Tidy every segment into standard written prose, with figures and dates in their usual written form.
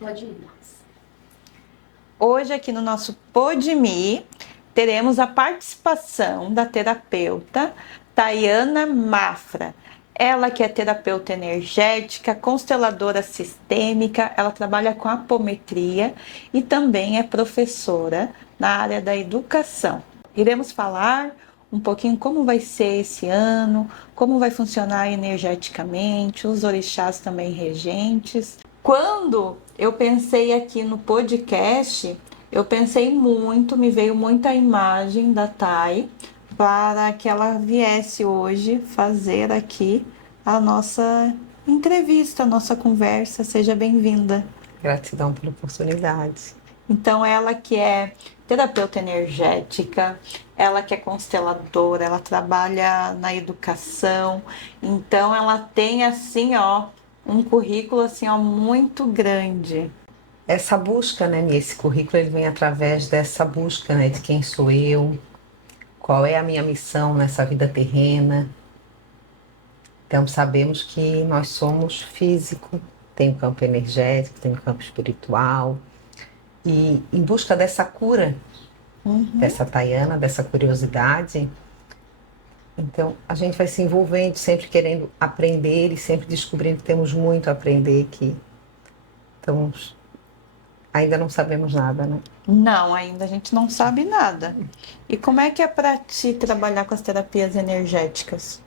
Pode ir, Max. Hoje, aqui no nosso Podme, teremos a participação da terapeuta Tayana Mafra. Ela que é terapeuta energética, consteladora sistêmica, ela trabalha com apometria e também é professora na área da educação. Iremos falar um pouquinho como vai ser esse ano, como vai funcionar energeticamente, os orixás também regentes. Quando eu pensei aqui no podcast, eu pensei muito, me veio muita imagem da Thay para que ela viesse hoje fazer aqui a nossa entrevista, a nossa conversa. Seja bem-vinda. Gratidão pela oportunidade. Então, ela que é terapeuta energética, ela que é consteladora, ela trabalha na educação, então ela tem assim, ó, um currículo assim, ó, muito grande. Essa busca, né, esse currículo, ele vem através dessa busca, né, de quem sou eu, qual é a minha missão nessa vida terrena. Então, sabemos que nós somos físico, tem o campo energético, tem o campo espiritual. E em busca dessa cura, dessa Tayana, dessa curiosidade, então a gente vai se envolvendo, sempre querendo aprender e sempre descobrindo que temos muito a aprender, que estamos... ainda não sabemos nada, né? Não, ainda a gente não sabe nada. E como é que é para ti trabalhar com as terapias energéticas?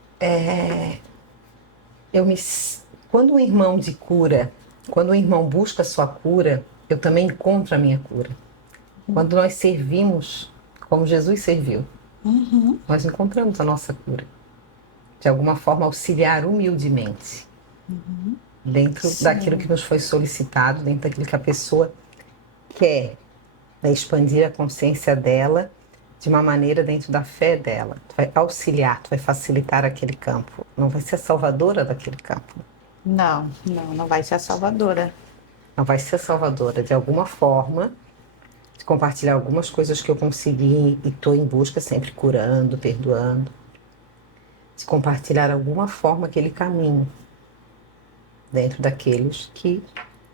Quando um irmão de cura, quando um irmão busca a sua cura, eu também encontro a minha cura. Quando nós servimos como Jesus serviu, nós encontramos a nossa cura. De alguma forma, auxiliar humildemente, dentro daquilo que nos foi solicitado, dentro daquilo que a pessoa quer, né? Expandir a consciência dela de uma maneira dentro da fé dela. Tu vai auxiliar, tu vai facilitar aquele campo. Não vai ser a salvadora daquele campo. Não, não vai ser a salvadora. Não vai ser salvadora, de alguma forma, de compartilhar algumas coisas que eu consegui e estou em busca, sempre curando, perdoando, de compartilhar alguma forma aquele caminho dentro daqueles que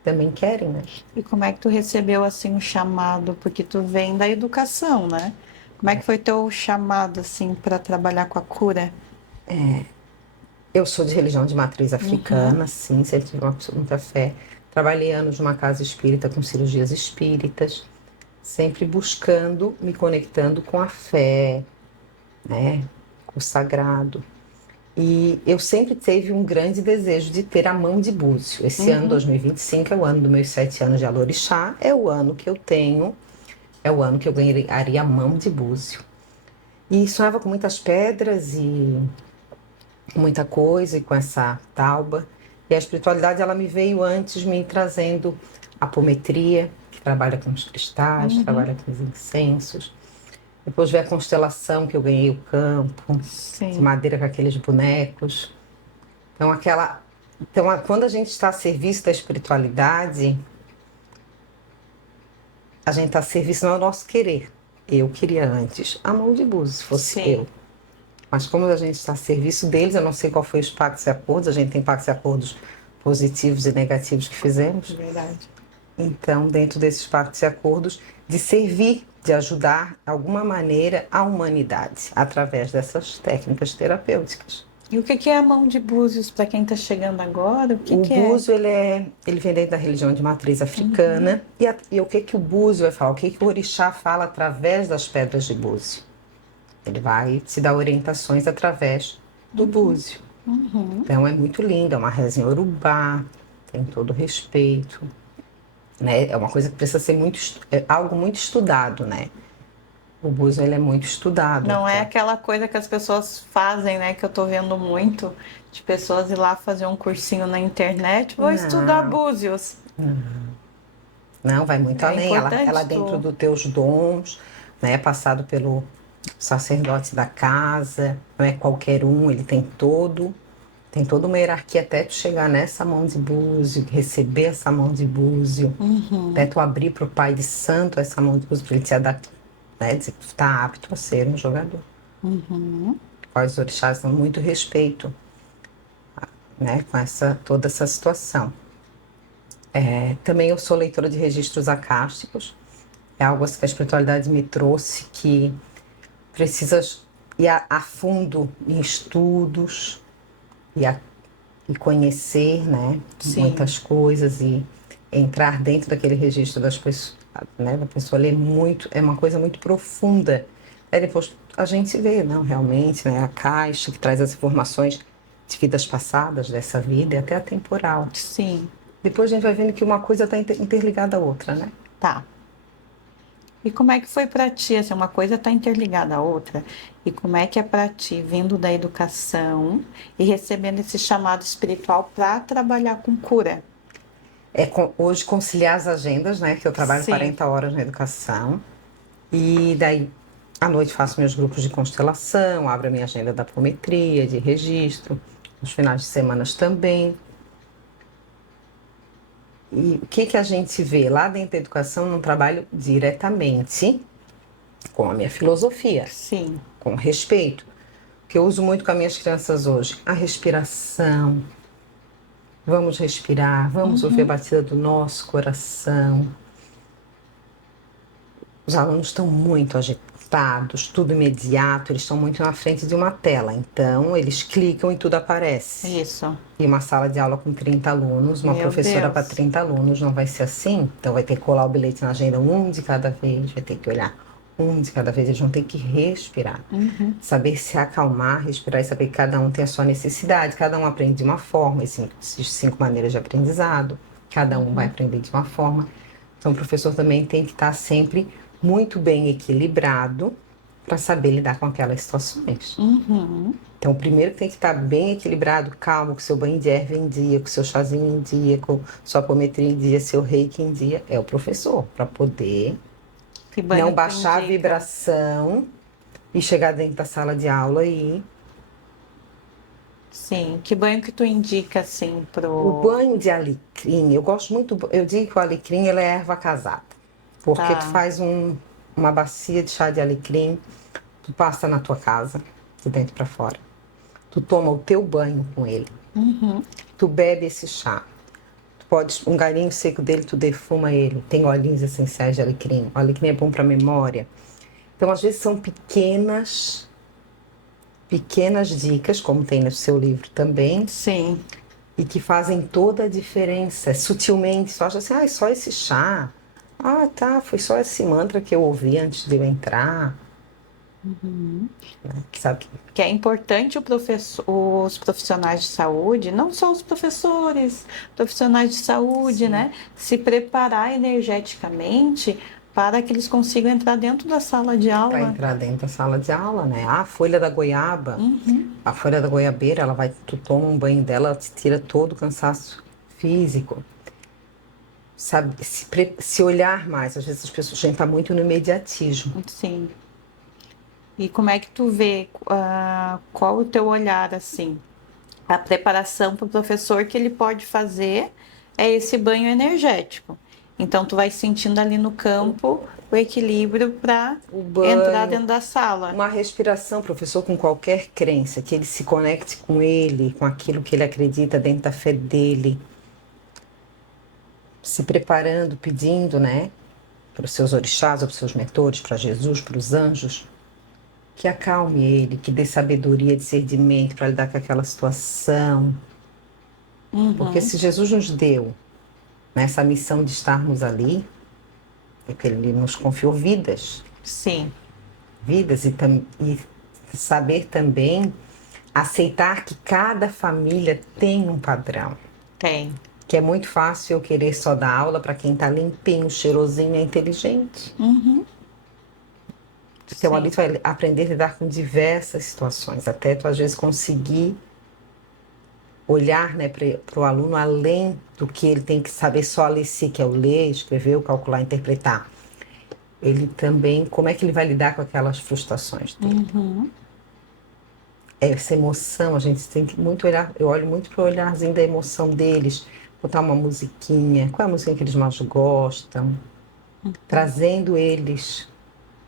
também querem, né? E como é que tu recebeu assim o chamado? Porque tu vem da educação, né? Como é que foi teu chamado assim para trabalhar com a cura? Eu sou de religião de matriz africana, sim, sempre tive muita fé. Trabalhei anos numa casa espírita com cirurgias espíritas, sempre buscando, me conectando com a fé, né, com o sagrado. E eu sempre tive um grande desejo de ter a mão de búzio. Esse ano, 2025, é o ano dos meus 7 anos de Alorixá, é o ano que eu tenho, é o ano que eu ganharia a mão de búzio. E sonhava com muitas pedras e muita coisa, e com essa tauba. E a espiritualidade, ela me veio antes me trazendo a apometria, que trabalha com os cristais, trabalha com os incensos. Depois veio a constelação, que eu ganhei o campo, de madeira com aqueles bonecos. Então, quando a gente está a serviço da espiritualidade, a gente está a serviço não ao nosso querer. Eu queria antes a mão de búzio, se fosse eu. Mas como a gente está a serviço deles, eu não sei qual foi os pactos e acordos, a gente tem pactos e acordos positivos e negativos que fizemos. Verdade. Então, dentro desses pactos e acordos, de servir, de ajudar de alguma maneira a humanidade, através dessas técnicas terapêuticas. E o que é a mão de búzios para quem está chegando agora? O que é? O búzio, ele vem dentro da religião de matriz africana. E o que o búzio vai falar? O que o orixá fala através das pedras de búzio? Ele vai te dar orientações através do búzio. Então é muito lindo, é uma reza em Yorubá, tem todo o respeito, né? É uma coisa que precisa ser algo muito estudado, né? O búzio, ele é muito estudado. Não é aquela coisa que as pessoas fazem, né? Que eu tô vendo muito, de pessoas ir lá fazer um cursinho na internet, vou estudar búzios. Não, vai muito além. Ela dentro dos teus dons, né? Passado pelo sacerdote da casa, não é qualquer um, ele tem toda uma hierarquia até tu chegar nessa mão de búzio, receber essa mão de búzio, até tu abrir para o pai de santo essa mão de búzio, para ele te adaptar, né? Dizer que tu está apto a ser um jogador. Os orixás dão muito respeito, né? Com toda essa situação. Também eu sou leitora de registros acásticos. É algo assim que a espiritualidade me trouxe que precisa ir a fundo em estudos e, e conhecer, né, Sim, muitas coisas e entrar dentro daquele registro das pessoas, né, da pessoa ler muito, é uma coisa muito profunda. Aí depois a gente vê, não, realmente, né, a caixa que traz as informações de vidas passadas, dessa vida e até a temporal. sim, Depois a gente vai vendo que uma coisa está interligada à outra, né? tá. E como é que foi para ti? Assim, uma coisa está interligada à outra. E como é que é para ti, vindo da educação e recebendo esse chamado espiritual para trabalhar com cura? Hoje conciliar as agendas, né? Que eu trabalho Sim. 40 horas na educação. E daí, à noite, faço meus grupos de constelação, abro a minha agenda da apometria, de registro, nos finais de semana também. E o que que a gente vê lá dentro da educação? Não trabalho diretamente com a minha filosofia, Sim. com respeito. Que eu uso muito com as minhas crianças hoje, a respiração. Vamos respirar, vamos ouvir a Uhum. batida do nosso coração. Os alunos estão muito agitados, tudo imediato, eles estão muito na frente de uma tela. Então, eles clicam e tudo aparece. Isso. E uma sala de aula com 30 alunos, uma Meu professora para Deus. 30 alunos, não vai ser assim. Então, vai ter que colar o bilhete na agenda um de cada vez, vai ter que olhar um de cada vez, eles vão ter que respirar. Uhum. Saber se acalmar, respirar e saber que cada um tem a sua necessidade, cada um aprende de uma forma, essas 5 maneiras de aprendizado, cada um vai Uhum. aprender de uma forma. Então, o professor também tem que estar sempre muito bem equilibrado para saber lidar com aquelas situações. Uhum. Então, o primeiro que tem que estar bem equilibrado, calmo, com seu banho de erva em dia, com seu chazinho em dia, com sua apometria em dia, seu reiki em dia, é o professor, para poder Que não banho tu baixar a indica? vibração e chegar dentro da sala de aula e Sim. Que banho que tu indica, assim, o pro... banho de alecrim, eu gosto muito, eu digo que o alecrim ele é erva casada, porque tu Tá. faz uma bacia de chá de alecrim, tu passa na tua casa, de dentro para fora. Tu toma o teu banho com ele. Uhum. Tu bebe esse chá. Tu pode, um galinho seco dele, tu defuma ele. Tem óleos essenciais de alecrim. O alecrim é bom para memória. Então, às vezes são pequenas dicas, como tem no seu livro também, Sim. e que fazem toda a diferença. Sutilmente, tu acha assim, ah, é só esse chá. Ah, tá, foi só esse mantra que eu ouvi antes de eu entrar. Sabe? Que é importante os profissionais de saúde, não só os professores, profissionais de saúde, Sim. né, se preparar energeticamente para que eles consigam entrar dentro da sala de Para aula. entrar dentro da sala de aula, né? Ah, a folha da goiaba, Uhum. a folha da goiabeira, ela vai, tu toma um banho dela, ela te tira todo o cansaço físico. Sabe, se olhar mais, às vezes as pessoas a gente tá muito no imediatismo. Sim. E como é que tu vê, qual o teu olhar assim? A preparação para o professor que ele pode fazer é esse banho energético. Então tu vai sentindo ali no campo o equilíbrio para O entrar banho, dentro da sala. uma respiração, professor, com qualquer crença, que ele se conecte com ele, com aquilo que ele acredita dentro da fé dele, se preparando, pedindo, né, para os seus orixás, ou para os seus mentores, para Jesus, para os anjos, que acalme ele, que dê sabedoria, discernimento para lidar com aquela situação. Porque Uhum. se Jesus nos deu, né, essa missão de estarmos ali, é que ele nos confiou vidas, Sim, vidas e saber também aceitar que cada família tem um padrão. tem. Que é muito fácil eu querer só dar aula para quem está limpinho, cheirosinho e inteligente. Uhum. Então ali Sim. tu vai aprender a lidar com diversas situações, até tu às vezes conseguir olhar, né, para o aluno além do que ele tem que saber só ler, si, que é o ler, escrever, calcular, interpretar. Ele também, como é que ele vai lidar com aquelas frustrações dele? Uhum. Essa emoção, a gente tem que muito olhar, eu olho muito para o olharzinho da emoção deles, botar uma musiquinha, qual é a música que eles mais gostam, trazendo eles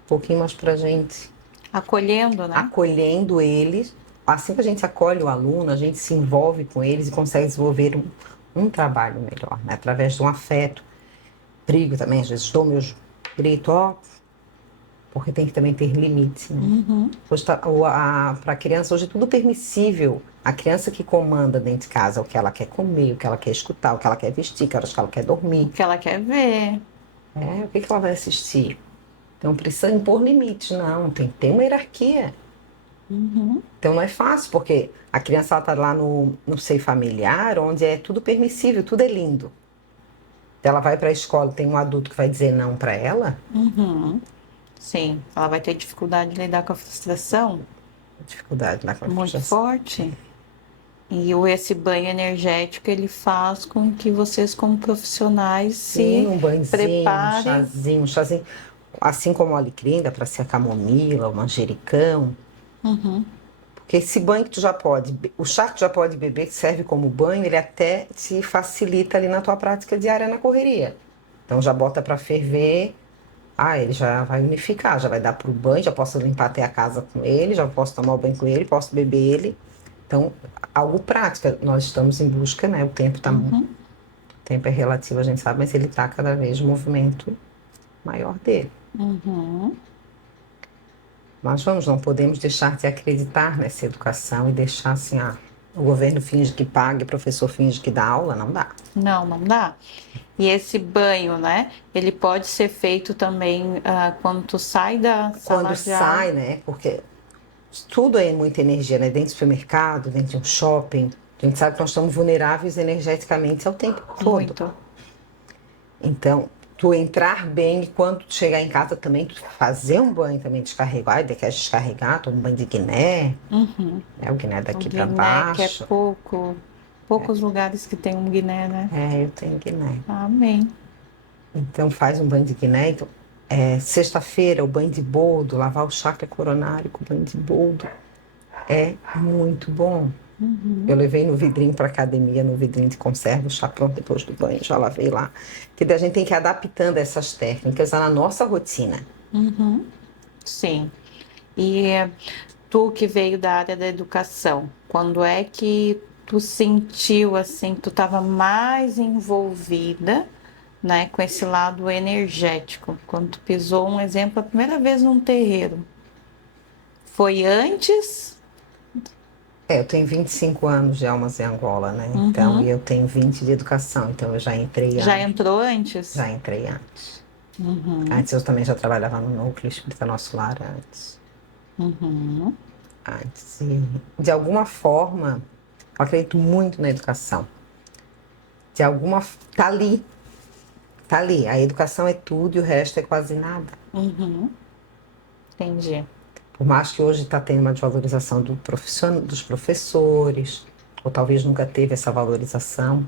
um pouquinho mais para a gente, Acolhendo, né? acolhendo eles. Assim que a gente acolhe o aluno, a gente se envolve com eles e consegue desenvolver um trabalho melhor, né? Através de um afeto. Brigo também, às vezes dou meu grito, ó, porque tem que também ter limite, né? Uhum. Hoje para a criança, hoje é tudo permissível. A criança que comanda dentro de casa o que ela quer comer, o que ela quer escutar, o que ela quer vestir, que horas que ela quer O dormir. que ela quer ver. O que que ela vai assistir? Então precisa impor limites, não, tem que ter uma hierarquia. Uhum. Então não é fácil, porque a criança está lá no seio familiar, onde é tudo permissível, tudo é lindo. Ela vai para a escola, tem um adulto que vai dizer não para ela, Uhum. Sim, ela vai ter dificuldade de lidar com a frustração dificuldade na muito confiança. forte. E esse banho energético, ele faz com que vocês, como profissionais, Sim, se um banhozinho, preparem. um chazinho. Assim como o alecrim, dá para ser a camomila, o manjericão. Uhum. Porque esse banho que tu já pode, o chá que tu já pode beber, que serve como banho, ele até te facilita ali na tua prática diária na correria. Então já bota para ferver, ele já vai unificar, já vai dar pro banho, já posso limpar até a casa com ele, já posso tomar o banho com ele, posso beber ele. Então, algo prático, nós estamos em busca, né? O tempo é relativo, a gente sabe, mas ele está cada vez um movimento maior dele. Uhum. Mas não podemos deixar de acreditar nessa educação e deixar assim, o governo finge que paga, o professor finge que dá aula, não dá. Não, não dá. E esse banho, né? Ele pode ser feito também quando tu sai da sala Quando de aula. sai, né? Porque tudo é muita energia, né? Dentro do supermercado, dentro de um shopping. A gente sabe que nós estamos vulneráveis energeticamente ao tempo todo. Muito. Então, tu entrar bem e quando tu chegar em casa também, tu fazer um banho também, descarregar, e quer descarregar, toma um banho de Guiné, Uhum. o Guiné O daqui para Guiné, que é baixo. poucos lugares que tem um Guiné, né? Eu tenho Guiné. Amém. Então faz um banho de Guiné. Então, sexta-feira, o banho de boldo, lavar o chakra coronário com o banho de boldo. É muito bom. Eu levei no vidrinho para academia, no vidrinho de conserva, o chá pronto depois do banho, já lavei lá. Porque a gente tem que ir adaptando essas técnicas na nossa rotina. Uhum. Sim. E tu que veio da área da educação, quando é que tu sentiu assim, tu estava mais envolvida, né, com esse lado energético? Quando tu pisou, um exemplo, a primeira vez num terreiro. Foi antes? Eu tenho 25 anos de Almas em Angola, né? Então, e Uhum. eu tenho 20 de educação, então eu já entrei Já antes. entrou antes? Já entrei antes. Uhum. Antes eu também já trabalhava no núcleo Espírita Nosso Lar antes. Uhum. Antes. E, de alguma forma, eu acredito muito na educação. De alguma... Tá ali. Tá ali. A educação é tudo e o resto é quase nada. Uhum. Entendi. Por mais que hoje está tendo uma desvalorização dos professores, ou talvez nunca teve essa valorização,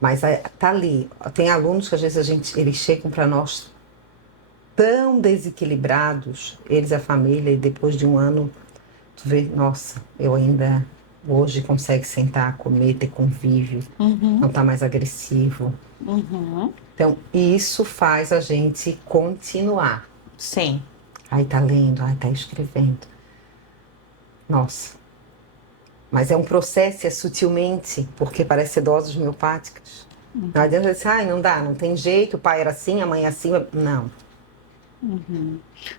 mas tá ali. Tem alunos que às vezes eles chegam para nós tão desequilibrados, eles e a família, e depois de um ano, tu vê, nossa, eu ainda hoje consigo sentar, comer, ter convívio, não Uhum. tá mais agressivo. Uhum. Então, isso faz a gente continuar. Sim. Aí tá lendo, aí tá escrevendo. Nossa. Mas é um processo, é sutilmente, porque parece ser doses homeopáticas. Não adianta dizer, não dá, não tem jeito, o pai era assim, a mãe é assim. Não.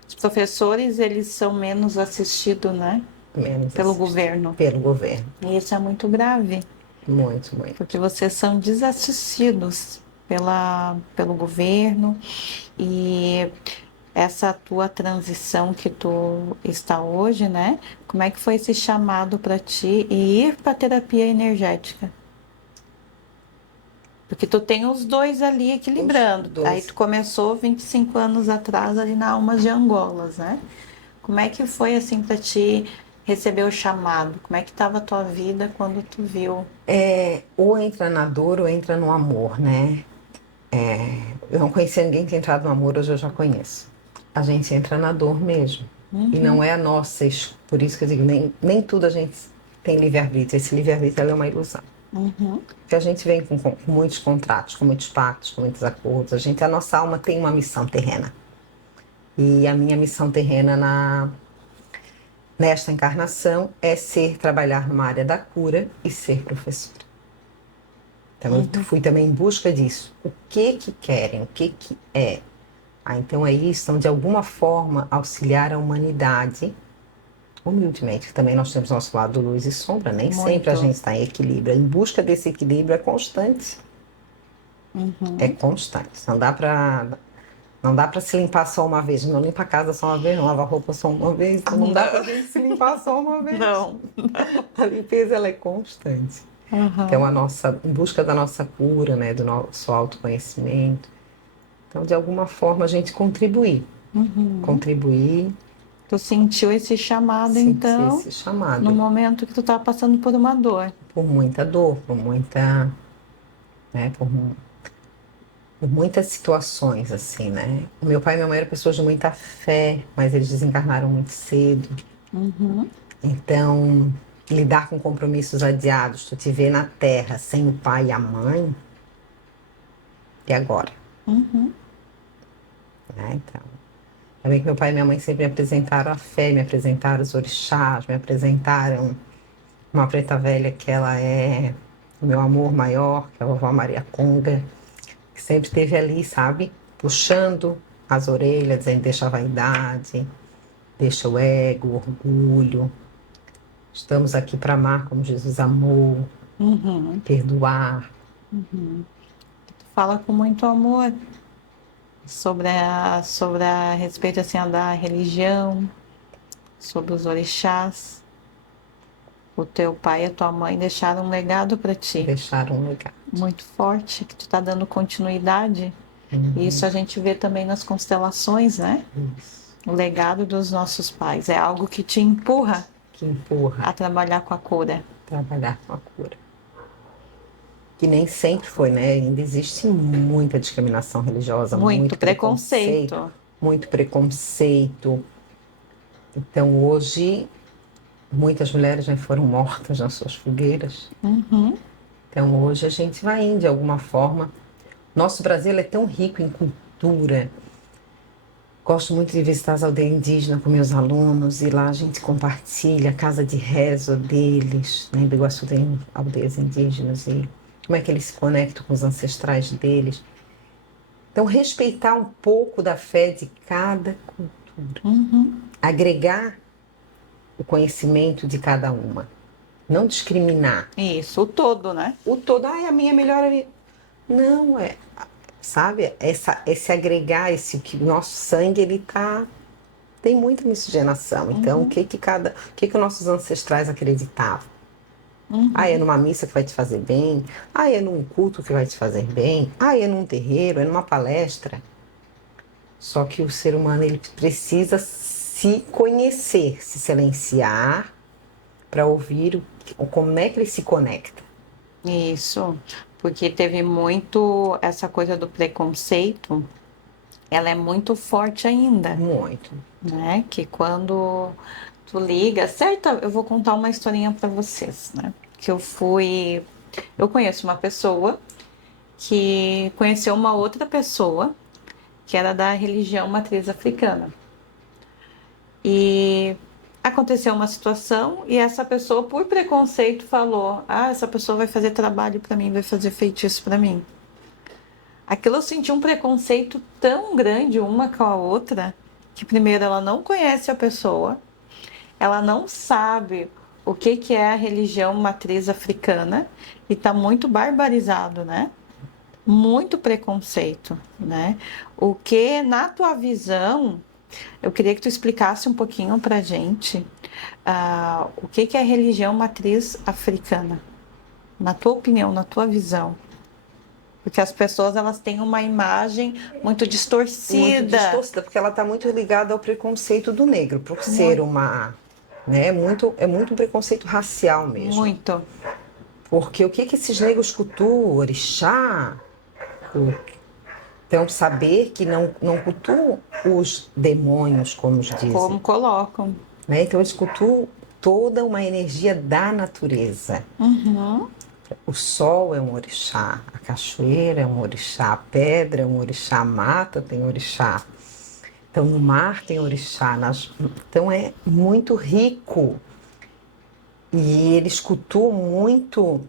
Os professores, eles são menos assistidos, né? Menos Pelo assistido. governo. Pelo governo. E isso é muito grave, Muito, muito. porque vocês são desassistidos pelo governo e essa tua transição que tu está hoje, né? Como é que foi esse chamado para ti e ir para terapia energética? Porque tu tem os dois ali equilibrando. Os dois. Aí tu começou 25 anos atrás ali na Almas de Angolas, né? Como é que foi assim para ti receber o chamado? Como é que estava a tua vida quando tu viu? Ou entra na dor ou entra no amor, né? Eu não conhecia ninguém que entrado no amor, hoje eu já conheço. A gente entra na dor mesmo. E não é a nossa, por isso que eu digo, nem tudo a gente tem livre-arbítrio. Esse livre-arbítrio é uma ilusão. Uhum. Porque a gente vem com muitos contratos, com muitos pactos, com muitos acordos. A nossa alma tem uma missão terrena. E a minha missão terrena nesta encarnação é trabalhar numa área da cura e ser professora. Então eu fui também em busca disso. O que que querem? O que que é? Então aí estão de alguma forma auxiliar a humanidade, humildemente. Também nós temos nosso lado luz e sombra, nem sempre a Muito. gente está em equilíbrio. Em busca desse equilíbrio é constante. É constante. Não dá para se limpar só uma vez. Não limpa a casa só uma vez, não lava a roupa só uma vez. Então não dá para a gente se limpar só uma vez. Não. A limpeza ela é constante. Então a nossa em busca da nossa cura, né, do nosso autoconhecimento. Então de alguma forma a gente contribuir, Tu sentiu esse chamado, sentir então, esse chamado no momento que tu tá passando por uma dor. por muita dor, né, por muitas situações assim, né? O meu pai e minha mãe eram pessoas de muita fé, mas eles desencarnaram muito cedo. Então, lidar com compromissos adiados, tu te vê na Terra sem o pai e a mãe, e agora? Né? Então, também que meu pai e minha mãe sempre me apresentaram a fé, me apresentaram os orixás, me apresentaram uma preta velha que ela é o meu amor maior, que é a vovó Maria Conga, que sempre esteve ali, sabe? Puxando as orelhas, dizendo deixa a vaidade, deixa o ego, o orgulho. Estamos aqui para amar como Jesus amou, perdoar. Tu fala com muito amor sobre a respeito assim, da religião, sobre os orixás. O teu pai e a tua mãe deixaram um legado para ti, Deixar um legado. muito forte, que tu tá dando continuidade. E isso a gente vê também nas constelações, né? Isso. O legado dos nossos pais é algo que te empurra Que empurra a trabalhar com a cura. trabalhar com a cura. Que nem sempre foi, né? Ainda existe muita discriminação religiosa, Muito preconceito. muito preconceito. Então hoje muitas mulheres já foram mortas nas suas fogueiras. Então hoje a gente vai indo de alguma forma. Nosso Brasil é tão rico em cultura. Gosto muito de visitar as aldeias indígenas com meus alunos e lá a gente compartilha a casa de rezo deles, né? Em Biguaçu tem aldeias indígenas e como é que eles se conectam com os ancestrais deles. Então respeitar um pouco da fé de cada cultura. Agregar o conhecimento de cada uma. Não discriminar. Isso, o todo, né? O todo, a minha é melhor. Não, sabe? Esse agregar, que o nosso sangue, ele tem muita miscigenação. Então, o que os nossos ancestrais acreditavam? É numa missa que vai te fazer bem? É num culto que vai te fazer bem? É num terreiro? É numa palestra? Só que o ser humano, ele precisa se conhecer, se silenciar para ouvir como é que ele se conecta. Isso, porque teve muito essa coisa do preconceito, ela é muito forte ainda, Muito. né? Que quando tu liga, certa, eu vou contar uma historinha para vocês, né? Que eu conheço uma pessoa que conheceu uma outra pessoa que era da religião matriz africana. E aconteceu uma situação e essa pessoa, por preconceito, falou: essa pessoa vai fazer trabalho para mim, vai fazer feitiço para mim. Aquilo eu senti um preconceito tão grande uma com a outra, que primeiro ela não conhece a pessoa, ela não sabe o que é a religião matriz africana e está muito barbarizado, né? Muito preconceito, né? O que, na tua visão, eu queria que tu explicasse um pouquinho pra gente o que é a religião matriz africana, na tua opinião, na tua visão. Porque as pessoas, elas têm uma imagem muito distorcida. Muito distorcida, porque ela está muito ligada ao preconceito do negro, por ser uma... Né, é muito um preconceito racial mesmo. Muito. Porque o que esses negros cultuam? Orixá? Então, saber que não cultuam os demônios, como dizem. Como colocam. Né? Então, eles cultuam toda uma energia da natureza. O sol é um orixá, a cachoeira é um orixá, a pedra é um orixá, a mata tem orixá. Então, no mar tem orixá. Então, é muito rico. E eles cultuam muito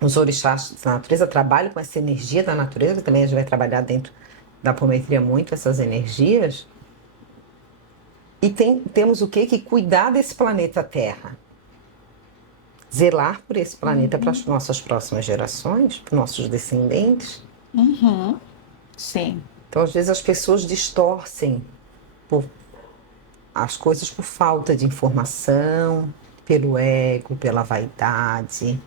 Os orixás da natureza trabalham com essa energia da natureza, que também a gente vai trabalhar dentro da apometria muito essas energias. E temos o quê? Que cuidar desse planeta Terra. Zelar por esse planeta para as nossas próximas gerações, para os nossos descendentes. Sim. Então, às vezes, as pessoas distorcem as coisas por falta de informação, pelo ego, pela vaidade.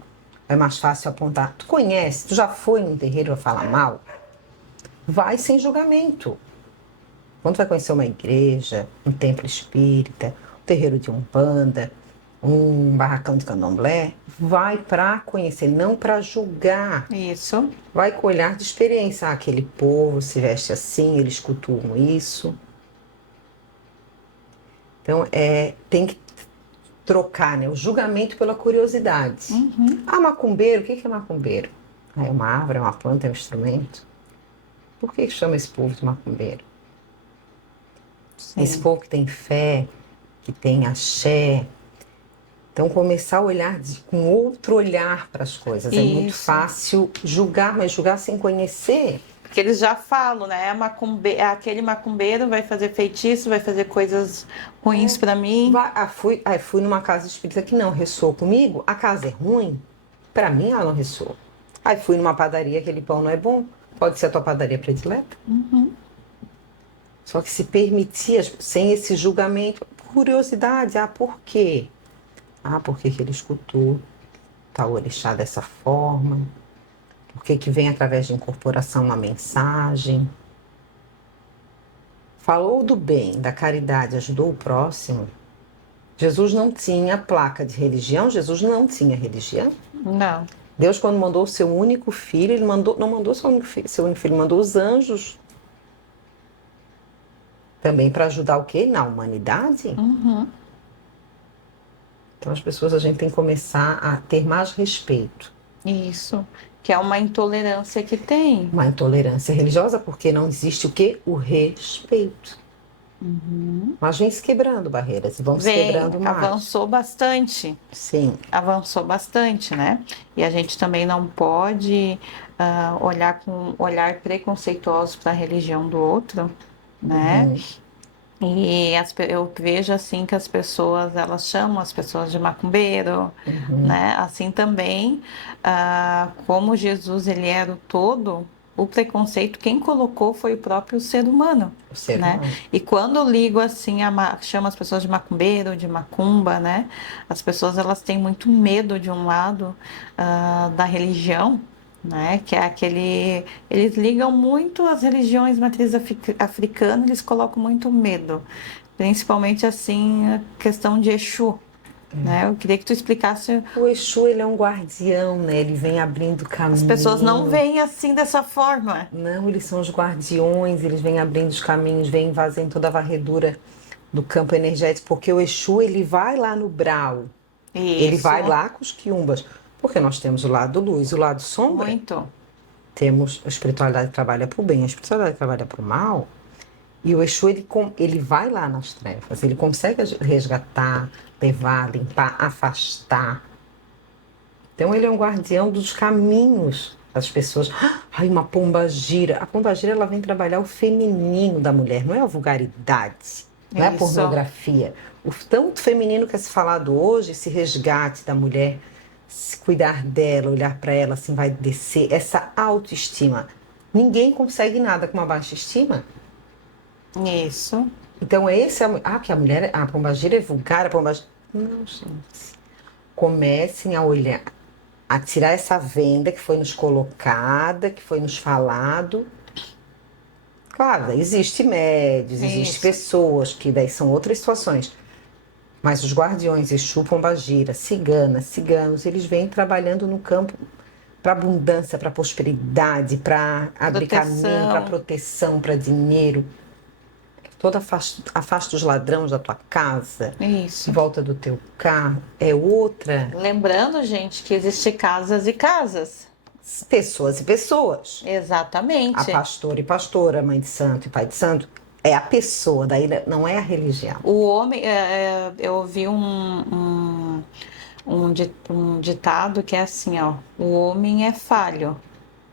É mais fácil apontar. Tu conhece? Tu já foi num terreiro a falar mal? Vai sem julgamento. Quando vai conhecer uma igreja, um templo espírita, um terreiro de umbanda, um barracão de candomblé, vai para conhecer, não para julgar. Isso. Vai com olhar de experiência. Ah, aquele povo se veste assim, eles cultuam isso. Então, tem que trocar, né, o julgamento pela curiosidade. Ah, macumbeiro, o que é macumbeiro? Ah, é uma árvore, é uma planta, é um instrumento. Por que chama esse povo de macumbeiro? Sim. Esse povo que tem fé, que tem axé. Então, começar a olhar com outro olhar para as coisas. É muito fácil julgar, mas julgar sem conhecer. Porque eles já falam, né? Aquele macumbeiro vai fazer feitiço, vai fazer coisas ruins para mim. Fui numa casa espírita que não ressoou comigo. A casa é ruim? Para mim, ela não ressoou. Aí fui numa padaria, aquele pão não é bom. Pode ser a tua padaria predileta. Só que se permitia, sem esse julgamento, curiosidade. Ah, por quê? Ah, por que ele escutou tal orixá dessa forma? Por que vem através de incorporação uma mensagem? Falou do bem, da caridade, ajudou o próximo. Jesus não tinha placa de religião, Jesus não tinha religião. Não. Deus, quando mandou o seu único filho, ele não mandou seu único filho, ele mandou os anjos. Também para ajudar o quê? Na humanidade. Então, as pessoas, a gente tem que começar a ter mais respeito. Isso, que é uma intolerância que tem. Uma intolerância religiosa, porque não existe o quê? O respeito. Mas vem se quebrando barreiras e vão se quebrando mais. Avançou bastante. Sim. Avançou bastante, né? E a gente também não pode olhar com olhar preconceituoso para a religião do outro, né? E eu vejo assim que as pessoas, elas chamam as pessoas de macumbeiro, né? Assim também, como Jesus, ele era o todo, o preconceito, quem colocou foi o próprio ser humano, né? E quando eu ligo assim, chamo as pessoas de macumbeiro, de macumba, né? As pessoas, elas têm muito medo de um lado da religião, né? Que é aquele... Eles ligam muito às religiões matriz africana, eles colocam muito medo. Principalmente, assim, a questão de Exu, né? Eu queria que tu explicasse... O Exu, ele é um guardião, né? Ele vem abrindo caminho. As pessoas não veem assim, dessa forma. Não, eles são os guardiões, eles vêm abrindo os caminhos, vêm fazendo toda a varredura do campo energético, porque o Exu, ele vai lá no brau. Isso. Ele vai lá com os quiumbas. Porque nós temos o lado luz, o lado sombra. Muito. Temos a espiritualidade que trabalha para o bem, a espiritualidade que trabalha para o mal. E o Exu, ele vai lá nas trevas. Ele consegue resgatar, levar, limpar, afastar. Então, ele é um guardião dos caminhos das pessoas. Ai, uma pombagira. A pombagira, ela vem trabalhar o feminino da mulher, não é a vulgaridade, não é a pornografia. O tanto feminino que é se falado hoje, esse resgate da mulher, se cuidar dela, olhar para ela, assim, vai descer, essa autoestima. Ninguém consegue nada com uma baixa estima. Isso. Então, que a mulher, a pombagira é vulgar, a pombagira... Não, gente. Comecem a olhar, a tirar essa venda que foi nos colocada, que foi nos falado. Claro, existe médios, existe pessoas, que daí são outras situações. Mas os guardiões, Exu, pombagira, ciganos, eles vêm trabalhando no campo para abundância, para prosperidade, para abrir caminho, para proteção, para dinheiro. Afasta os ladrões da tua casa. Isso. Em volta do teu carro. É outra. Lembrando, gente, que existem casas e casas. Pessoas e pessoas. Exatamente. A pastora e pastora, mãe de santo e pai de santo. É a pessoa, daí não é a religião. O homem, eu ouvi um ditado que é assim, ó, o homem é falho,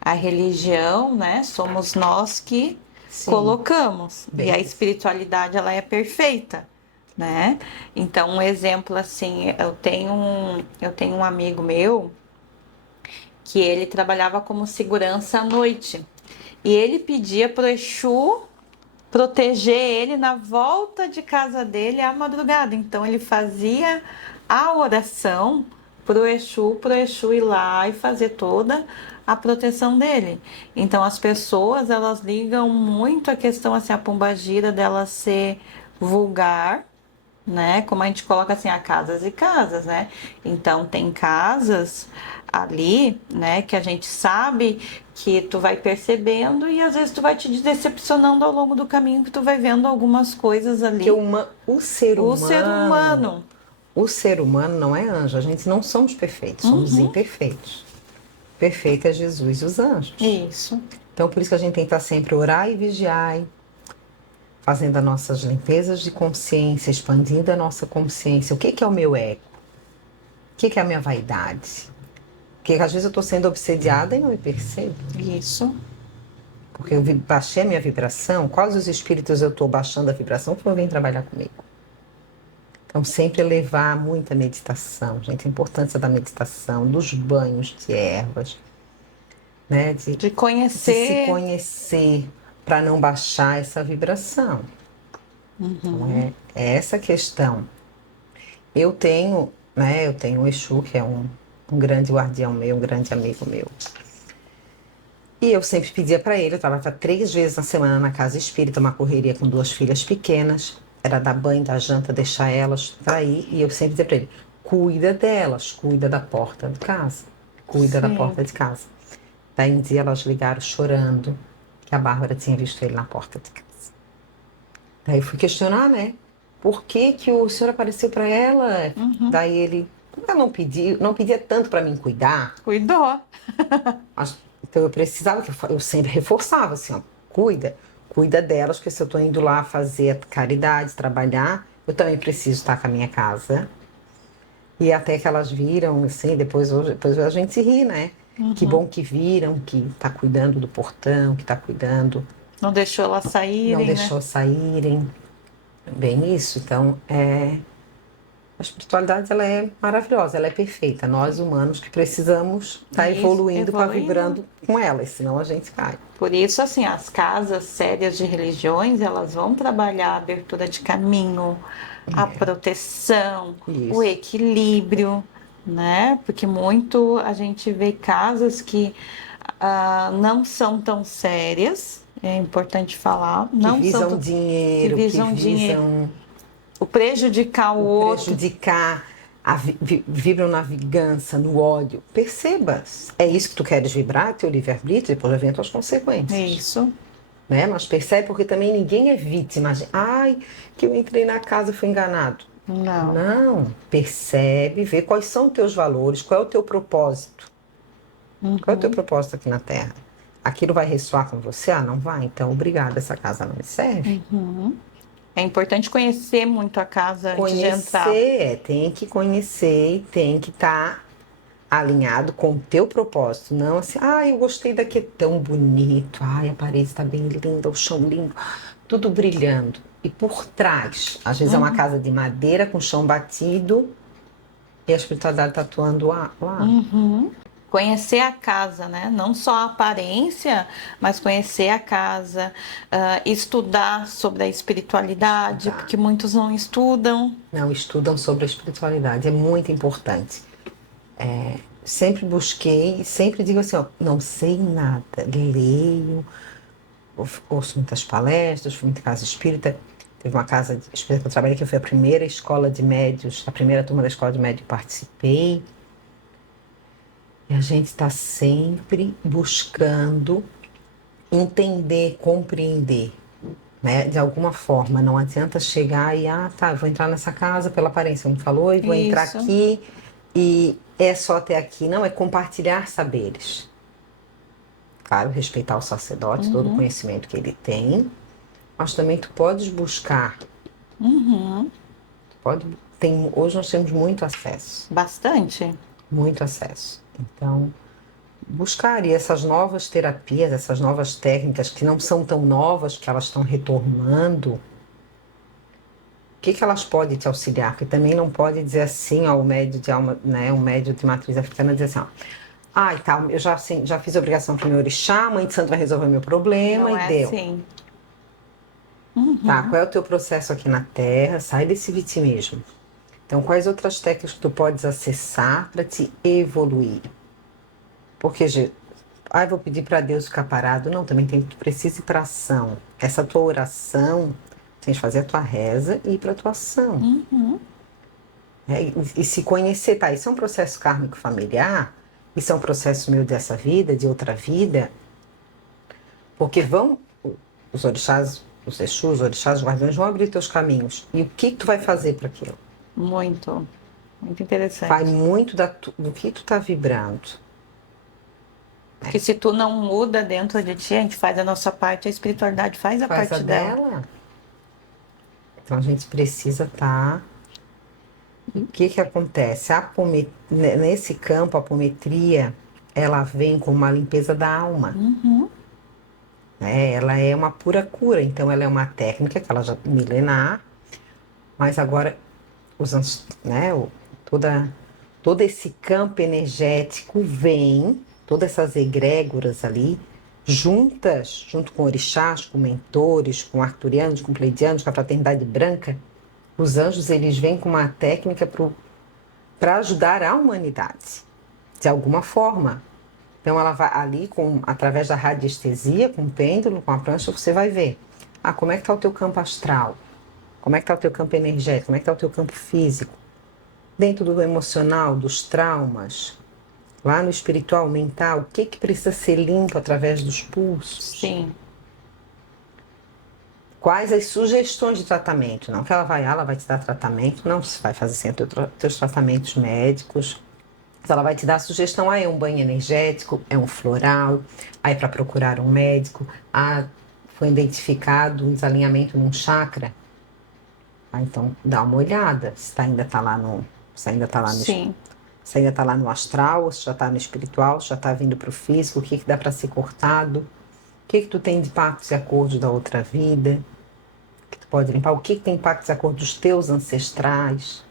a religião, né, somos nós que Sim, colocamos, e bem a isso. espiritualidade ela é perfeita, né? Então, um exemplo assim, eu tenho um amigo meu que ele trabalhava como segurança à noite. E ele pedia pro Exu proteger ele na volta de casa dele à madrugada. Então ele fazia a oração pro Exu ir lá e fazer toda a proteção dele. Então as pessoas, elas ligam muito a questão assim, a pombagira dela ser vulgar, né? Como a gente coloca assim, há casas e casas, né? Então tem casas ali, né, que a gente sabe que tu vai percebendo e às vezes tu vai te decepcionando ao longo do caminho que tu vai vendo algumas coisas Porque ali. O ser humano. o ser humano não é anjo. A gente não somos perfeitos, somos Uhum, imperfeitos. Perfeito é Jesus e os anjos. isso. Então, por isso que a gente tem que estar sempre orar e vigiar, fazendo as nossas limpezas de consciência, expandindo a nossa consciência. O que que é o meu ego? O que que é a minha vaidade? Porque às vezes eu estou sendo obsediada e não me percebo. Isso. Porque eu baixei a minha vibração. Quais os espíritos eu estou baixando a vibração que vão vir trabalhar comigo? Então, sempre levar muita meditação, gente. A importância da meditação, dos banhos de ervas, né? De De se conhecer. conhecer para não baixar essa vibração. Então, Uhum, é essa questão. Eu tenho, né? Eu tenho o Exu, que é um grande guardião meu, um grande amigo meu. E eu sempre pedia para ele, eu trabalhava 3 vezes na semana na casa espírita, uma correria com 2 filhas pequenas. Era dar banho, dar janta, deixar elas para ir. E eu sempre dizia para ele: cuida delas, cuida da porta de casa. Cuida da sim. porta de casa. Daí um dia elas ligaram chorando que a Bárbara tinha visto ele na porta de casa. Daí eu fui questionar, né? Por que que o senhor apareceu para ela? Uhum. Daí ele: ela não pediu, não pedia tanto para mim cuidar. Cuidou. Então eu precisava, eu sempre reforçava assim, ó, cuida delas, porque se eu estou indo lá fazer caridade, trabalhar, eu também preciso estar com a minha casa. E até que elas viram, assim, depois a gente se ri, né? Que Uhum. bom que viram, que está cuidando do portão, que está cuidando, Não deixou elas não saírem, né? deixou saírem. Bem isso, então a espiritualidade ela é maravilhosa, ela é perfeita. Nós humanos que precisamos estar Isso, evoluindo para evoluindo. vibrando com ela, senão a gente cai. Por isso, assim, as casas sérias de religiões, elas vão trabalhar a abertura de caminho, a proteção, o Isso. equilíbrio, né? Porque muito a gente vê casas que não são tão sérias, é importante falar, Que não são visam tão, que dinheiro, que visam dinheiro, visam o prejudicar o o outro. prejudicar, vibram na vingança, no ódio. Perceba, é isso que tu queres vibrar, teu livre-arbítrio, depois vai vir as tuas consequências. Isso, Né? Mas percebe porque também ninguém é vítima. Ai, que eu entrei na casa e fui enganado. não. Não, percebe, vê quais são os teus valores, qual é o teu propósito. Qual é o teu Uhum, propósito aqui na Terra? Aquilo vai ressoar com você? Ah, não vai? Então, obrigada, essa casa não me serve. uhum. É importante conhecer muito a casa antes de entrar. Conhecer, tem que conhecer e tem que estar alinhado com o teu propósito. Não assim, eu gostei daqui, é tão bonito. Ai, a parede está bem linda, o chão limpo, tudo brilhando. E por trás, às vezes é uma Uhum. casa de madeira com chão batido e a espiritualidade está atuando lá. Uhum. Conhecer a casa, né? Não só a aparência, mas conhecer a casa, estudar sobre a espiritualidade, Estudar. porque muitos não estudam. Não estudam sobre a espiritualidade, é muito importante. Sempre busquei, sempre digo assim, ó, não sei nada, leio, ouço muitas palestras, fui muita casa espírita. Teve uma casa espírita que eu trabalhei, que foi a primeira escola de médios, a primeira turma da escola de médios que participei. E a gente está sempre buscando entender, compreender, né? De alguma forma. Não adianta chegar e, tá, eu vou entrar nessa casa pela aparência, como falou, e vou entrar Isso. aqui e é só até aqui. Não, é compartilhar saberes. Claro, respeitar o sacerdote, todo o Uhum. conhecimento que ele tem, mas também tu podes buscar, Uhum. pode hoje nós temos muito acesso. Bastante. Muito acesso. Então, buscar e essas novas terapias, essas novas técnicas que não são tão novas, que elas estão retornando, o que elas podem te auxiliar? Porque também não pode dizer assim, ó, o médio de alma, né, o médio de matriz africana dizer assim, ó, e tal, eu já, assim, já fiz a obrigação com o meu orixá, a mãe de santo vai resolver meu problema Não e é deu. assim. Tá, qual é o teu processo aqui na Terra? Sai desse vitimismo. Então, quais outras técnicas que tu podes acessar para te evoluir? Porque, vou pedir para Deus ficar parado. Não, também tu precisa ir para ação. Essa tua oração, tem que fazer a tua reza e ir para a tua ação. E se conhecer, tá? Isso é um processo kármico familiar, isso é um processo meu dessa vida, de outra vida, porque os orixás, os exus, os orixás, os guardiões vão abrir teus caminhos. E o que tu vai fazer para aquilo? Muito interessante. Vai muito do que tu tá vibrando. Porque se tu não muda dentro de ti, a gente faz a nossa parte, a espiritualidade faz a parte dela. Então a gente precisa estar. O que acontece? Nesse campo, a apometria, ela vem com uma limpeza da alma. Ela é uma pura cura, então ela é uma técnica que ela já é milenar, mas agora todo esse campo energético vem, todas essas egrégoras ali, juntas, junto com orixás, com mentores, com arcturianos, com pleidianos, com a fraternidade branca, os anjos eles vêm com uma técnica para ajudar a humanidade, de alguma forma. Então ela vai ali, através da radiestesia, com o pêndulo, com a prancha, você vai ver. Como é que está o teu campo astral? Como é que está o teu campo energético? Como é que está o teu campo físico? Dentro do emocional, dos traumas, lá no espiritual, mental, o que precisa ser limpo através dos pulsos? Sim. Quais as sugestões de tratamento? Não que ela vai te dar tratamento, não, você vai fazer sempre teus tratamentos médicos. Ela vai te dar a sugestão, é um banho energético, é um floral, aí para procurar um médico, foi identificado um desalinhamento num chakra. Então dá uma olhada, se ainda está lá no Sim. Se ainda está lá no astral, ou se já está no espiritual, se já está vindo para o físico, o que dá para ser cortado, o que tu tem de pactos e acordos da outra vida, que tu pode limpar, o que tem pactos e acordos dos teus ancestrais.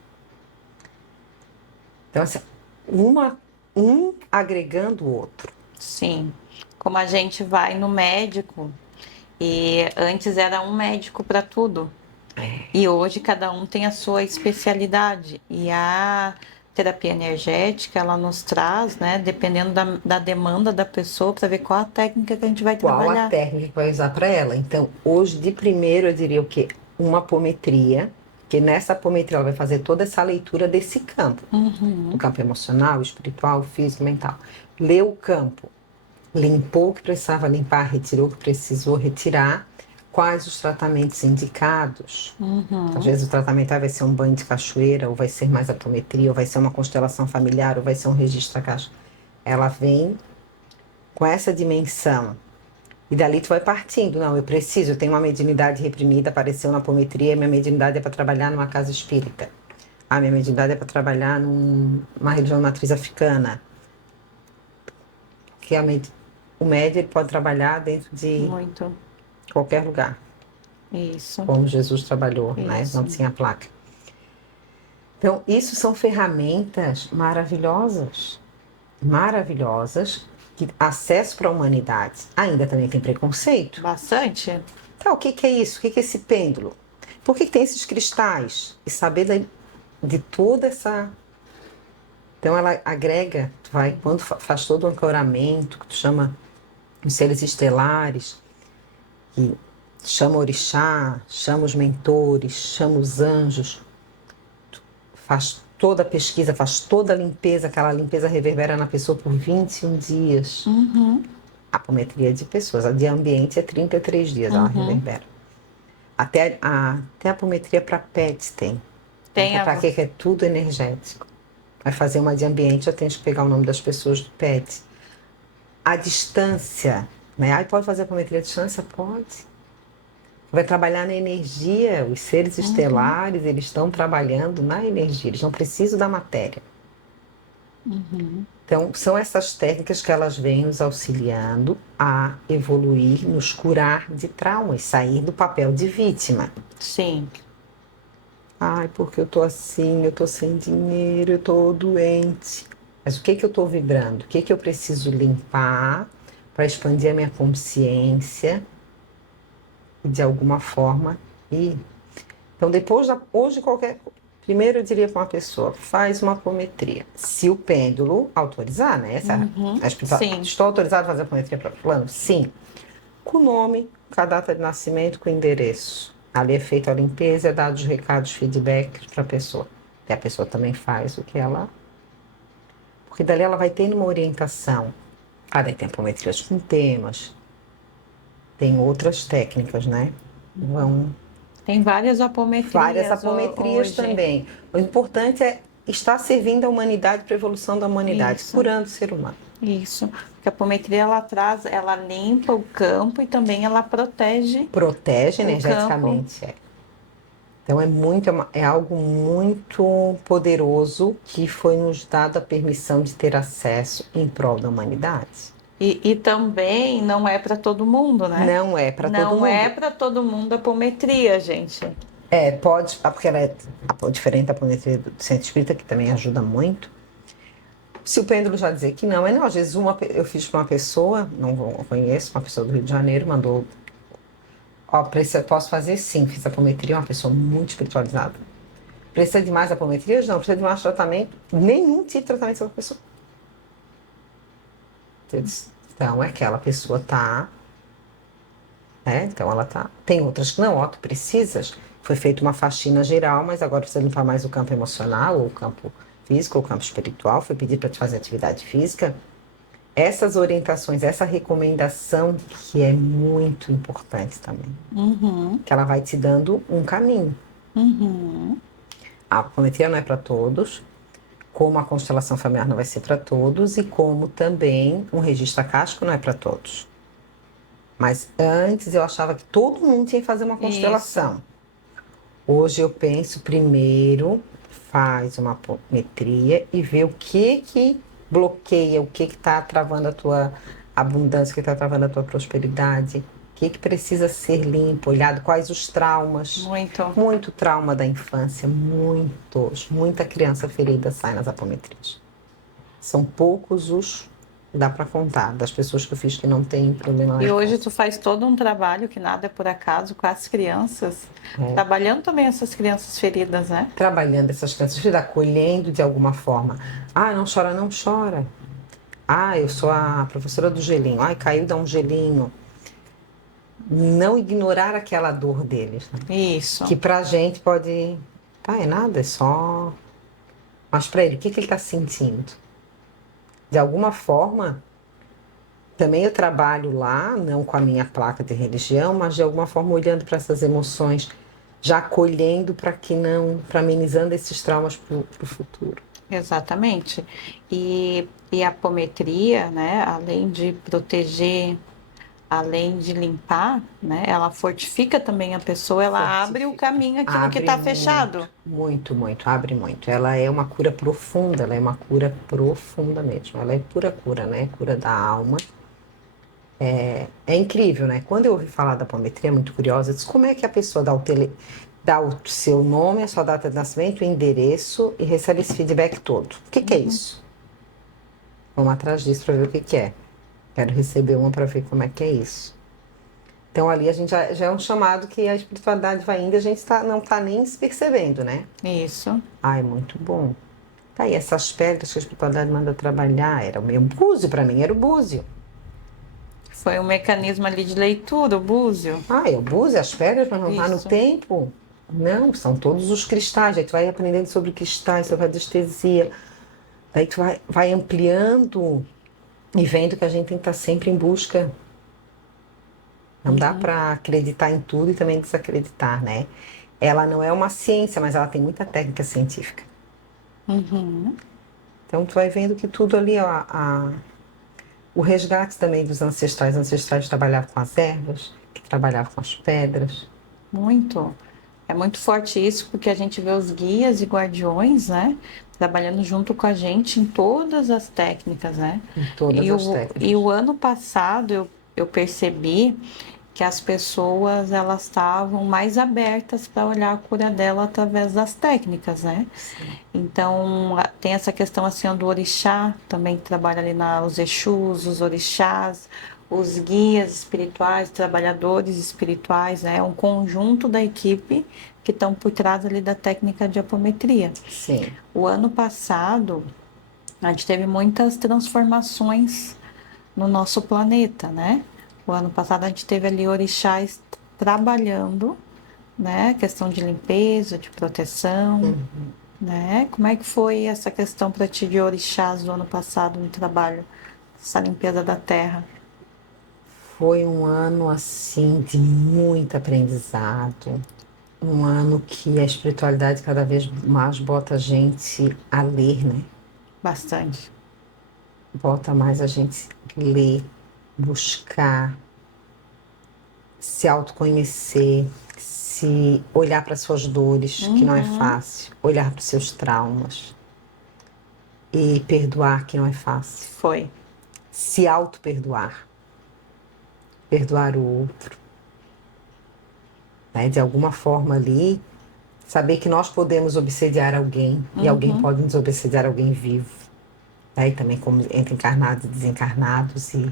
Então, assim, um agregando o outro. Sim. Como a gente vai no médico, e antes era um médico para tudo. E hoje cada um tem a sua especialidade. E a terapia energética, ela nos traz, né, dependendo da demanda da pessoa, para ver qual a técnica que a gente vai trabalhar. Qual a técnica que vai usar para ela. Então, hoje, de primeiro, eu diria o quê? Uma apometria, que nessa apometria ela vai fazer toda essa leitura desse campo. Do campo emocional, espiritual, físico, mental. Leu o campo, limpou o que precisava limpar, retirou o que precisou retirar. Quais os tratamentos indicados? Às vezes o tratamento vai ser um banho de cachoeira, ou vai ser mais apometria, ou vai ser uma constelação familiar, ou vai ser um registro da caixa. Ela vem com essa dimensão. E dali tu vai partindo. Não, eu tenho uma mediunidade reprimida, apareceu na apometria, minha mediunidade é para trabalhar numa casa espírita. Minha mediunidade é para trabalhar numa religião matriz africana. Que o médium ele pode trabalhar dentro de qualquer lugar. Isso. Como Jesus trabalhou, né? Isso. Não tinha placa. Então, isso são ferramentas maravilhosas. Maravilhosas. Que acesso para a humanidade. Ainda também tem preconceito. Bastante. Então, o que é isso? O que é esse pêndulo? Por que tem esses cristais? E saber de toda essa... Então, ela agrega, quando faz todo o ancoramento, que tu chama os seres estelares, que chama o orixá, chama os mentores, chama os anjos, faz toda a pesquisa, faz toda a limpeza, aquela limpeza reverbera na pessoa por 21 dias. A apometria de pessoas, a de ambiente é 33 dias, ela reverbera. Até a apometria para pets tem. Para que é tudo energético. Vai fazer uma de ambiente, já tem que pegar o nome das pessoas do pet. A distância, né? Pode fazer apometria à distância? Pode. Vai trabalhar na energia. Os seres estelares, eles estão trabalhando na energia, eles não precisam da matéria. Então, são essas técnicas que elas vêm nos auxiliando a evoluir, nos curar de traumas, sair do papel de vítima. Sim. Ai, porque eu tô assim, eu tô sem dinheiro, eu tô doente. Mas o que eu tô vibrando? O que eu preciso limpar para expandir a minha consciência e de alguma forma ir? Então, hoje qualquer. Primeiro eu diria para uma pessoa, faz uma apometria. Se o pêndulo autorizar, né? Sim. Estou autorizado a fazer apometria para fulano? Sim. Com o nome, com a data de nascimento, com o endereço. Ali é feita a limpeza, é dado os recados, feedback para a pessoa. E a pessoa também faz o que ela... Porque dali ela vai tendo uma orientação. Daí tem apometrias com temas. Tem outras técnicas, né? Tem várias apometrias. Várias apometrias hoje. também. O importante é estar servindo a humanidade para a evolução da humanidade, Isso. curando o ser humano. Isso. Porque a apometria ela limpa o campo e também ela protege. Protege energeticamente. Então é algo muito poderoso que foi nos dado a permissão de ter acesso em prol da humanidade. E também não é para todo mundo, né? Não é para todo mundo. Não é para todo mundo a apometria, gente. Pode, porque ela é diferente da apometria do centro espírita, que também ajuda muito. Se o pêndulo já dizer que não, às vezes eu fiz para uma pessoa, não conheço, uma pessoa do Rio de Janeiro, mandou, posso fazer? Sim, fiz apometria, uma pessoa muito espiritualizada. Precisa de mais apometria? Não, precisa de mais tratamento, nenhum tipo de tratamento para a pessoa. Então, aquela pessoa tá, né? Então, ela tá. Tem outras que não, tu precisas. Foi feita uma faxina geral, mas agora precisa limpar mais o campo emocional, ou o campo físico, ou o campo espiritual. Foi pedir para te fazer atividade física. Essas orientações, essa recomendação que é muito importante também. Que ela vai te dando um caminho. A apometria não é para todos. Como a constelação familiar não vai ser para todos e como também um registro acástico não é para todos. Mas antes eu achava que todo mundo tinha que fazer uma constelação. Isso. Hoje eu penso primeiro, faz uma apometria e vê o que bloqueia, o que está travando a tua abundância, o que está travando a tua prosperidade, o que precisa ser limpo, olhado, quais os traumas. Muito trauma da infância, muita criança ferida sai nas apometrias. São poucos os, dá para contar, das pessoas que eu fiz que não tem problema. E hoje tu faz todo um trabalho, que nada é por acaso, com as crianças, trabalhando também essas crianças feridas, né? Trabalhando essas crianças feridas, acolhendo de alguma forma. Não chora, não chora. Eu sou a professora do gelinho. Caiu, dá um gelinho. Não ignorar aquela dor deles. Né? Isso. Que pra gente pode... é nada, é só... Mas pra ele, o que ele tá sentindo? De alguma forma, também eu trabalho lá, não com a minha placa de religião, mas de alguma forma olhando para essas emoções, já acolhendo para amenizando esses traumas pro futuro. Exatamente. E a apometria, né, além de proteger, além de limpar, né, ela fortifica também a pessoa, ela abre o caminho, aquilo que está fechado. Muito, abre muito. Ela é uma cura profunda, ela é uma cura profunda mesmo. Ela é pura cura, né? Cura da alma. É incrível, né? Quando eu ouvi falar da apometria, muito curiosa, eu disse, como é que a pessoa dá o seu nome, a sua data de nascimento, o endereço e recebe esse feedback todo? O que é isso? Vamos atrás disso para ver o que é. Quero receber uma para ver como é que é isso. Então, ali a gente já é um chamado que a espiritualidade vai indo e a gente não está nem se percebendo, né? Isso. Muito bom. E essas pedras que a espiritualidade manda trabalhar, era o meu búzio para mim, era o búzio. Foi um mecanismo ali de leitura, o búzio. O búzio, as pedras para não estar no tempo. Não, são todos os cristais. Aí tu vai aprendendo sobre cristais, sobre radiestesia. Daí tu vai ampliando e vendo que a gente tem que estar sempre em busca. Não dá para acreditar em tudo e também desacreditar, né? Ela não é uma ciência, mas ela tem muita técnica científica. Então tu vai vendo que tudo ali, o resgate também dos ancestrais. Os ancestrais trabalhavam com as ervas, que trabalhavam com as pedras. muito. É muito forte isso, porque a gente vê os guias e guardiões, né? Trabalhando junto com a gente em todas as técnicas, né? Em todas as E técnicas. o ano passado eu percebi que as pessoas elas estavam mais abertas para olhar a cura dela através das técnicas, né? Sim. Então tem essa questão assim ó, do orixá, também que trabalha ali os exus, os orixás, os guias espirituais, trabalhadores espirituais, né? É um conjunto da equipe que estão por trás ali da técnica de apometria. Sim. O ano passado a gente teve muitas transformações no nosso planeta, né? O ano passado a gente teve ali orixás trabalhando, né? Questão de limpeza, de proteção, Uhum. né? Como é que foi essa questão para ti de orixás do ano passado no trabalho, essa limpeza da terra? Foi um ano assim de muito aprendizado, um ano que a espiritualidade cada vez mais bota a gente a ler, né? Bastante. Bota mais a gente ler, buscar, se autoconhecer, se olhar para suas dores, que não é Uhum. fácil, olhar para os seus traumas e perdoar, que não é fácil, Foi. se auto-perdoar, perdoar o outro, né? De alguma forma ali, saber que nós podemos obsediar alguém e alguém Uhum. pode nos obsediar alguém vivo, né? E também como entre encarnados e desencarnados e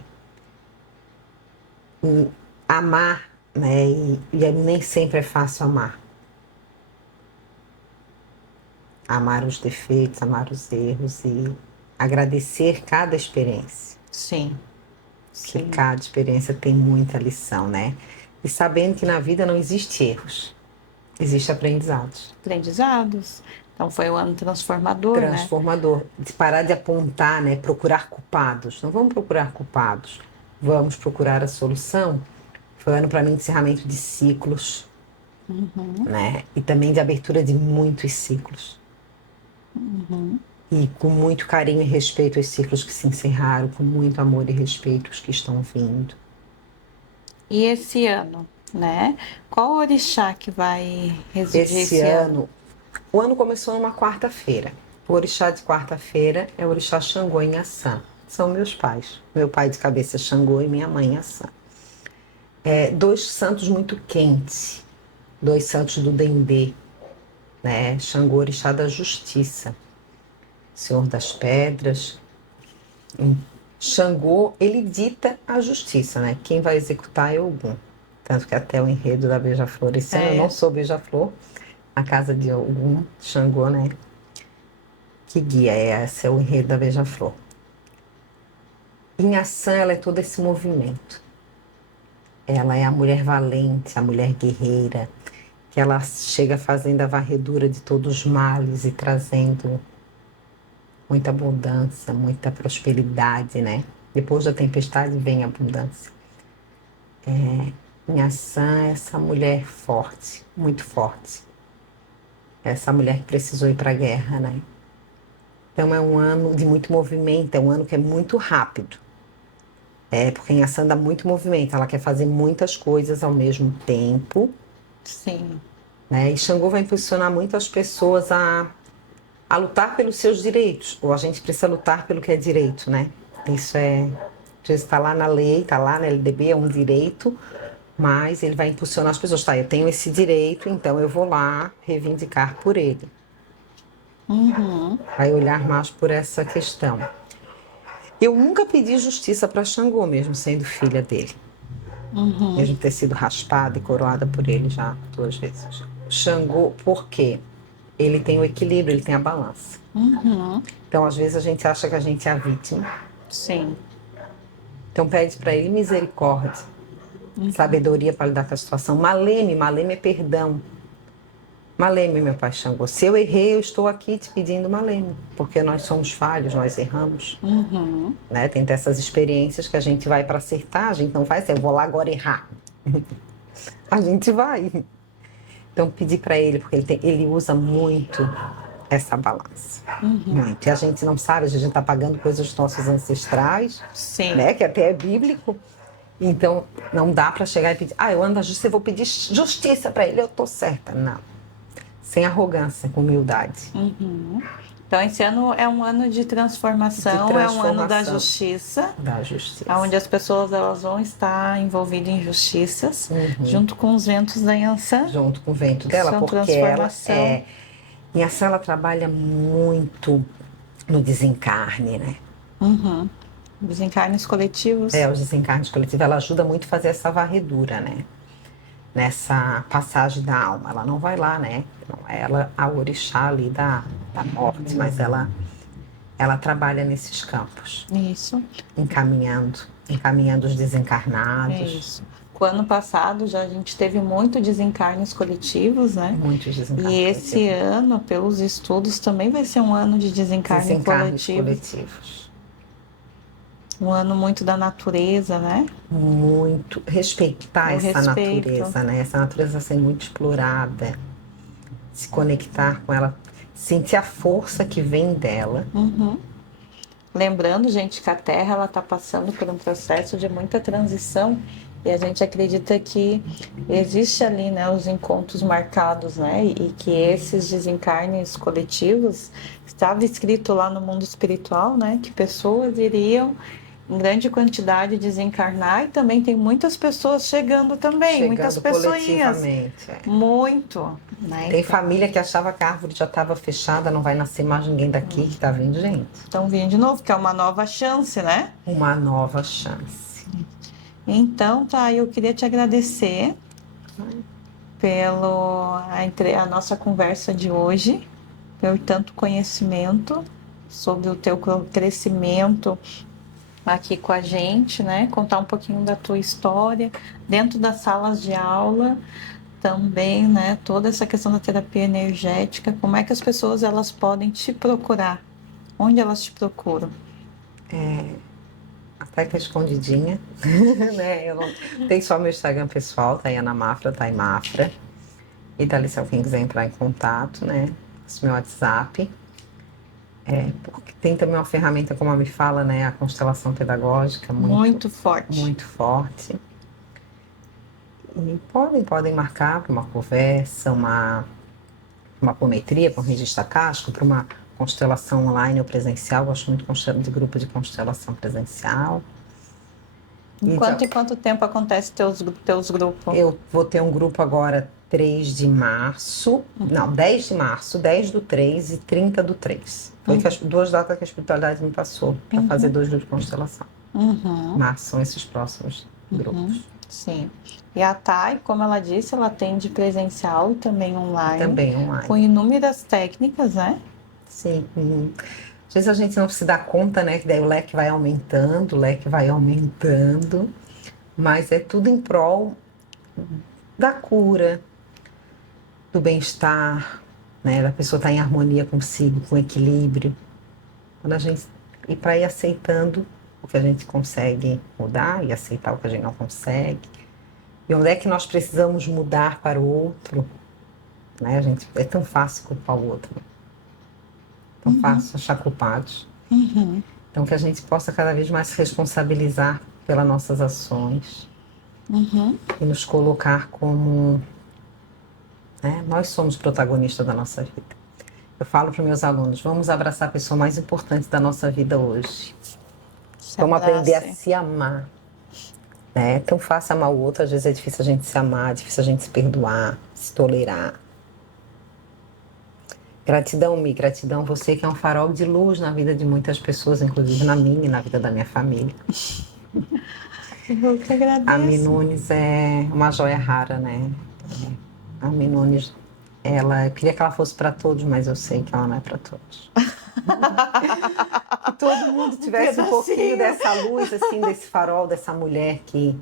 amar, né? E nem sempre é fácil amar. Amar os defeitos, amar os erros e agradecer cada experiência, Sim. que Sim. cada experiência tem muita lição, né? E sabendo que na vida não existe erros, existe aprendizados. Aprendizados. Então foi um ano transformador, né? Transformador, de parar de apontar, né? Procurar culpados. Não vamos procurar culpados, vamos procurar a solução. Foi um ano para mim de encerramento de ciclos, Uhum. né? E também de abertura de muitos ciclos. Uhum. E com muito carinho e respeito aos ciclos que se encerraram, com muito amor e respeito os que estão vindo. E esse ano, né? Qual orixá que vai residir Esse esse ano? ano, o ano começou numa quarta-feira. O orixá de quarta-feira é o orixá Xangô em Assã. São meus pais. Meu pai de cabeça é Xangô e minha mãe Assã. Dois santos muito quentes, dois santos do Dendê, né? Xangô, orixá da justiça, senhor das pedras. Xangô, ele dita a justiça, né? Quem vai executar é Ogum. Tanto que até o enredo da Beija-Flor, esse ano eu não É. sou Beija-Flor, a casa de Ogum, Xangô, né? Que guia é esse, é o enredo da Beija-Flor. Em ação, ela é todo esse movimento. Ela é a mulher valente, a mulher guerreira, que ela chega fazendo a varredura de todos os males e trazendo muita abundância, muita prosperidade, né? Depois da tempestade vem a abundância. Em ação, essa mulher forte, muito forte. Essa mulher que precisou ir para a guerra, né? Então é um ano de muito movimento, é um ano que é muito rápido. Porque em ação dá muito movimento, ela quer fazer muitas coisas ao mesmo tempo, Sim. né? E Xangô vai impulsionar muito as pessoas a lutar pelos seus direitos, ou a gente precisa lutar pelo que é direito, né? Isso está lá na lei, está lá na LDB, é um direito, mas ele vai impulsionar as pessoas, tá? Eu tenho esse direito, então eu vou lá reivindicar por ele. Uhum. Vai olhar mais por essa questão. Eu nunca pedi justiça para Xangô, mesmo sendo filha dele. Uhum. Mesmo ter sido raspada e coroada por ele já 2 vezes. Xangô, por quê? Ele tem o equilíbrio, ele tem a balança. Uhum. Então, às vezes, a gente acha que a gente é a vítima. Sim. Então, pede para ele misericórdia, Uhum. sabedoria para lidar com a situação. Maleme, maleme é perdão. Maleme, meu pai Xangô. Se eu errei, eu estou aqui te pedindo maleme, porque nós somos falhos, nós erramos. Uhum. Né? Tem dessas experiências que a gente vai para acertar, a gente não vai assim, eu vou lá agora errar. A gente vai. Então, pedir para ele, porque ele usa muito essa balança. Uhum. Muito. E a gente não sabe, a gente está pagando coisas dos nossos ancestrais, Sim. né? Que até é bíblico. Então, não dá para chegar e pedir, eu ando na justiça, eu vou pedir justiça para ele, eu tô certa. Não. Sem arrogância, com humildade. Uhum. Então, esse ano é um ano de transformação, é um ano da justiça. Da justiça. Onde as pessoas elas vão estar envolvidas em justiças, junto com os ventos da Yansan. Junto com o vento dela, porque Yansan, ela trabalha muito no desencarne, né? Uhum. Desencarnes coletivos. Os desencarnes coletivos, ela ajuda muito a fazer essa varredura, né? Nessa passagem da alma. Ela não vai lá, né? Não é ela a orixá ali da morte, mas ela trabalha nesses campos. Isso. Encaminhando os desencarnados. Isso. O ano passado já a gente teve muito desencarnes coletivos, né? Muitos desencarnes coletivos. E esse ano, pelos estudos, também vai ser um ano de desencarnes coletivos. Um ano muito da natureza, né? Muito. Respeitar essa natureza, né? Essa natureza sendo muito explorada. Se conectar com ela. Sentir a força que vem dela. Uhum. Lembrando, gente, que a Terra ela está passando por um processo de muita transição e a gente acredita que existe ali, né, os encontros marcados, né, e que esses desencarnes coletivos estava escrito lá no mundo espiritual, né, que pessoas iriam em grande quantidade desencarnar e também tem muitas pessoas chegando também, muitas pessoinhas. Muito. Né? Tem família que achava que a árvore já estava fechada, não vai nascer mais ninguém daqui, que está vindo gente. Estão vindo de novo, que é uma nova chance, né? Uma nova chance. Então, tá, eu queria te agradecer a nossa conversa de hoje, por tanto conhecimento sobre o teu crescimento aqui com a gente, né? Contar um pouquinho da tua história dentro das salas de aula também, né? Toda essa questão da terapia energética, como é que as pessoas elas podem te procurar? Onde elas te procuram? Até que é escondidinha, né? Eu não tenho só meu Instagram pessoal, Tayana Mafra, Taimafra. E dali, se alguém quiser entrar em contato, né? Esse meu WhatsApp. Porque tem também uma ferramenta, como a me fala, né? A constelação pedagógica. Muito forte. Muito forte. E podem marcar para uma conversa, uma apometria, para um registro acástico, para uma constelação online ou presencial. Eu gosto muito de grupo de constelação presencial. Em quanto tempo acontece teus grupos? Eu vou ter um grupo agora 3 de março, não, 10 de março, 10/3 e 30/3. Foi 2 datas que a espiritualidade me passou para fazer 2 grupos de constelação. Março são esses próximos grupos. Sim. E a Thay, como ela disse, ela atende presencial e também online. Também online. Com inúmeras técnicas, né? Sim. Às vezes a gente não se dá conta, né? Que daí o leque vai aumentando, mas é tudo em prol da cura, do bem-estar, né? Da pessoa estar em harmonia consigo, com equilíbrio. E para ir aceitando o que a gente consegue mudar e aceitar o que a gente não consegue. E onde é que nós precisamos mudar para o outro, né? É tão fácil culpar o outro. Tão fácil achar culpados. Então, que a gente possa cada vez mais se responsabilizar pelas nossas ações e nos colocar como... né? Nós somos protagonistas da nossa vida. Eu falo para os meus alunos, vamos abraçar a pessoa mais importante da nossa vida hoje. Vamos aprender a se amar. É tão fácil amar o outro, às vezes é difícil a gente se amar, é difícil a gente se perdoar, se tolerar. Gratidão, Mi, gratidão você que é um farol de luz na vida de muitas pessoas, inclusive na minha e na vida da minha família. Eu que agradeço. A Mi Nunes é uma joia rara, né? A Mi Nunes, eu queria que ela fosse para todos, mas eu sei que ela não é para todos. Que todo mundo tivesse um pouquinho dessa luz, assim, desse farol, dessa mulher que,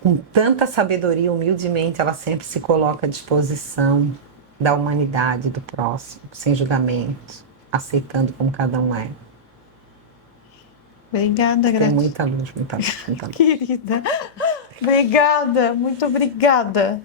com tanta sabedoria, humildemente, ela sempre se coloca à disposição da humanidade, do próximo, sem julgamento, aceitando como cada um é. Obrigada, Tem muita luz, muita luz, muita luz. Querida, obrigada, muito obrigada.